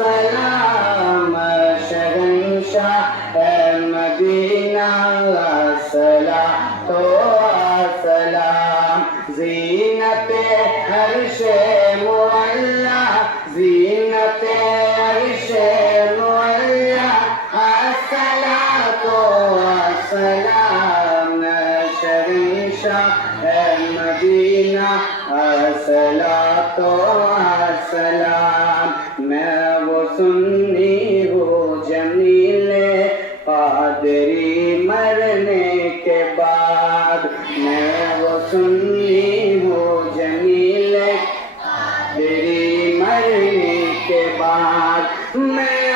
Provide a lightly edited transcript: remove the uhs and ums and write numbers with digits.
سلام شہنشاہ مدینہ صلاۃ و سلام زینت عرش معلا زینت عرش معلا الصلاۃ و سلام شہنشاہ مدینہ الصلاۃ و سلام میں وہ سنی ہوں جمیل قادری مرنے کے بعد میں وہ سنی ہوں جمیل قادری مرنے کے بعد میں